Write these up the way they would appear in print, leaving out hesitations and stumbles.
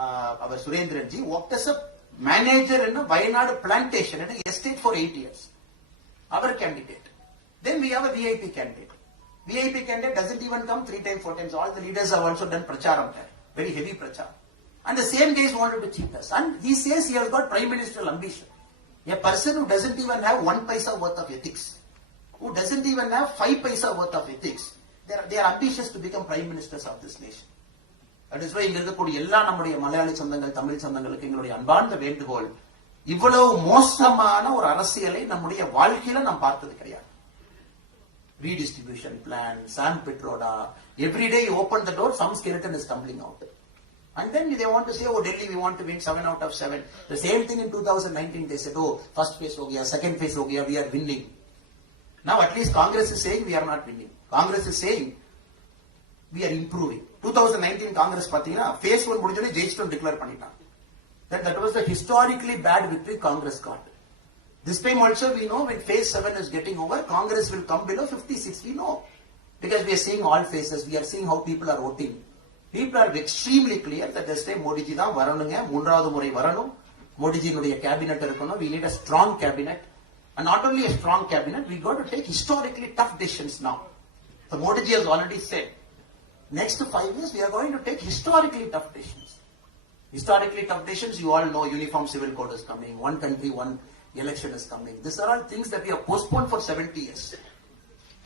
our Surendranji worked as a manager in a Wayanad plantation in an estate for 8 years. Our candidate. Then we have a VIP candidate. VIP candidate doesn't even come 3 times, 4 times. All the leaders have also done pracharam there. Very heavy pracharam. And the same guys wanted to cheat us. And he says he has got prime ministerial ambition. A person who doesn't even have 1 paisa worth of ethics, who doesn't even have 5 paisa worth of ethics, they are ambitious to become prime ministers of this nation. That is why இங்க இருக்கக்கூடிய எல்லா நம்முடைய மலையாளி சொந்தங்கள் தமிழ் சொந்தங்களுக்கு எங்களுடைய அன்பார்ந்த வேண்டுகோள், இவ்வளவு மோசமான ஒரு அரசியலை நம்முடைய வாழ்க்கையில நாம் பார்த்தது கிடையாது. Redistribution plan, San Petroda, every day you open the door, some skeleton is tumbling out. And then they want to say, oh, Delhi, we want to win 7 out of 7. The same thing in 2019, they said, oh, first phase ho gaya, second phase ho gaya, we are winning. Now at least Congress is saying we are not winning. Congress is saying we are improving. 2019 Congress pathina, phase 1 mudinjone ஜெயிச்சிட்டோம் declare பண்ணிட்டாங்க. That was the historically bad victory Congress got. This time also we know when phase 7 is getting over, Congress will come below 56. We know. Because we are seeing all phases, we are seeing how people are voting. People are extremely clear that this time Modi ji தான் வரணுங்க, மூன்றாவது முறை வரணும். Modi ji னுடைய cabinet இருக்கணும். We need a strong cabinet. And not only a strong cabinet, we got to take historically tough decisions now. So Modi ji has already said, next 5 years we are going to take historically tough decisions. Historically tough decisions, you all know uniform civil code is coming, one country, one election is coming. These are all things that we have postponed for 70 years.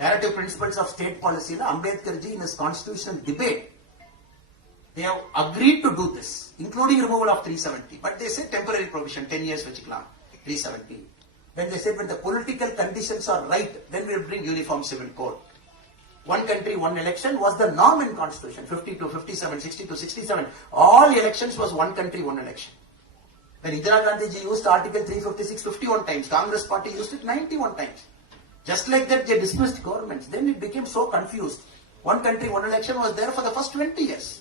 Narrative principles of state policy, Ambedkar ji in his constitutional debate, they have agreed to do this, including removal of 370. But they say temporary provision, 10 years vachikalam, 370. Then they said when the political conditions are right, then we will bring uniform civil code. One country, one election was the norm in constitution, 50 to 57, 60 to 67. All elections was one country, one election. When Indira Gandhi ji used article 356 51 times, Congress party used it 91 times. Just like that they dismissed governments. Then it became so confused. One country, one election was there for the first 20 years.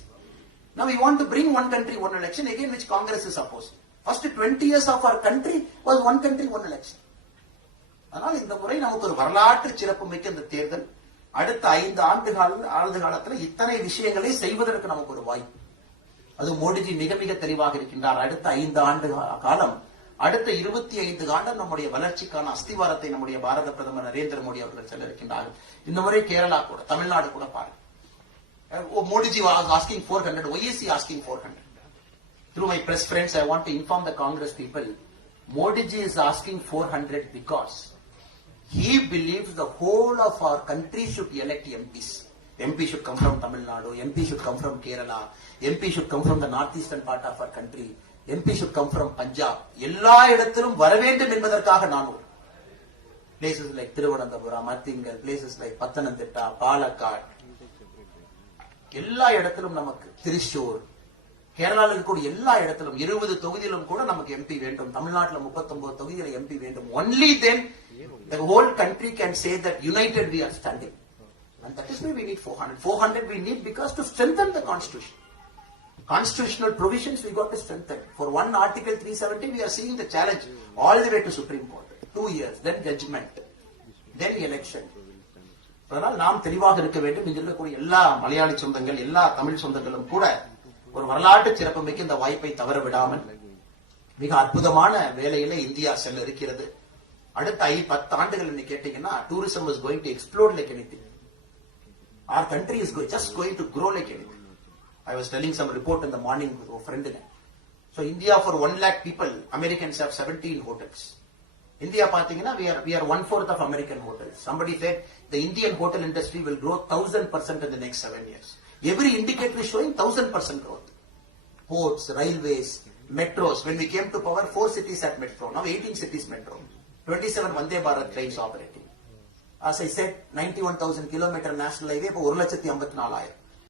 Now we want to bring one country, one election again, which Congress is opposed. First 20 years of our country was one country, one election. அதனால் இந்த முறை நமக்கு ஒரு வரலாற்று சிறப்பு மிக்க இந்த தேர்தல் அடுத்த 5 ஆண்டு காலத்தில் இத்தனை விஷயங்களை செய்வதற்கு நமக்கு ஒரு வாய்ப்பு. அது மோடிஜி மிக மிக தெளிவாக இருக்கின்றார். அடுத்த 5 ஆண்டு காலம், அடுத்த 25 ஆண்டு நம்முடைய வளர்ச்சிக்கான அஸ்திவாரத்தை நம்முடைய பாரத பிரதமர் நரேந்திர மோடி அவர்கள் செல்ல இருக்கின்றார்கள். இந்த முறை கேரளா கூட, தமிழ்நாடு கூட பாருங்க. Modiji was asking 400. Why is he asking 400? Through my press friends, I want to inform the Congress people, Modiji is asking 400 because he believes the whole of our country should elect MPs. MP should come from Tamil Nadu, MP should come from Kerala, MP should come from the northeastern part of our country, MP should come from Punjab. எல்லா இடத்திலும் வர வேண்டும் என்பதற்காக நான் places like Thiruvananthapuram, Athingal, places like Pathanamthitta, Palakkad, எல்லா இடத்திலும் நமக்கு திருச்சூர், கேரளாவில் இருக்கக்கூடிய எல்லா இடத்திலும் 20 தொகுதியிலும் கூட நமக்கு எம்பி வேண்டும். தமிழ்நாட்டில் 39 தொகுதியில எம்பி வேண்டும். Only then the whole country can say that united we are standing. And that is why we need 400. 400 we need because to strengthen the constitution. Constitutional provisions we got to strengthen. For one article 370 we are seeing the challenge all the way to Supreme Court. 2 years, then judgment, then election. அதனால் நாம் தெளிவாக இருக்க வேண்டும். இதில் இருக்கக்கூடிய எல்லா மலையாளி சொந்தங்கள், எல்லா தமிழ் சொந்தங்களும் கூட ஒரு வரலாற்று சிறப்பு மிக்க இந்த வாய்ப்பை தவற விடாமல் மிக அற்புதமான வேலையில இந்தியா செல்ல இருக்கிறது. அடுத்த 10 ஆண்டுகள் என்ன கேட்டீங்கன்னா, tourism is going to explore like anything. Our country is just going to grow like anything. I was telling some report in the morning with a friend. So India for 1 lakh people, Americans have 17 hotels. India பாத்தீங்கன்னா we are 1/4 of American hotels. Somebody said the Indian hotel industry will grow 1000% in the next 7 years. Every indicator is showing 1000% growth. Ports, railways, metros. When we came to power, 4 cities had metro. Now 18 cities metro. 27 Vande Bharat trains operating. As I said, 91,000 kilometer national highway, இப்போ 1,54,000.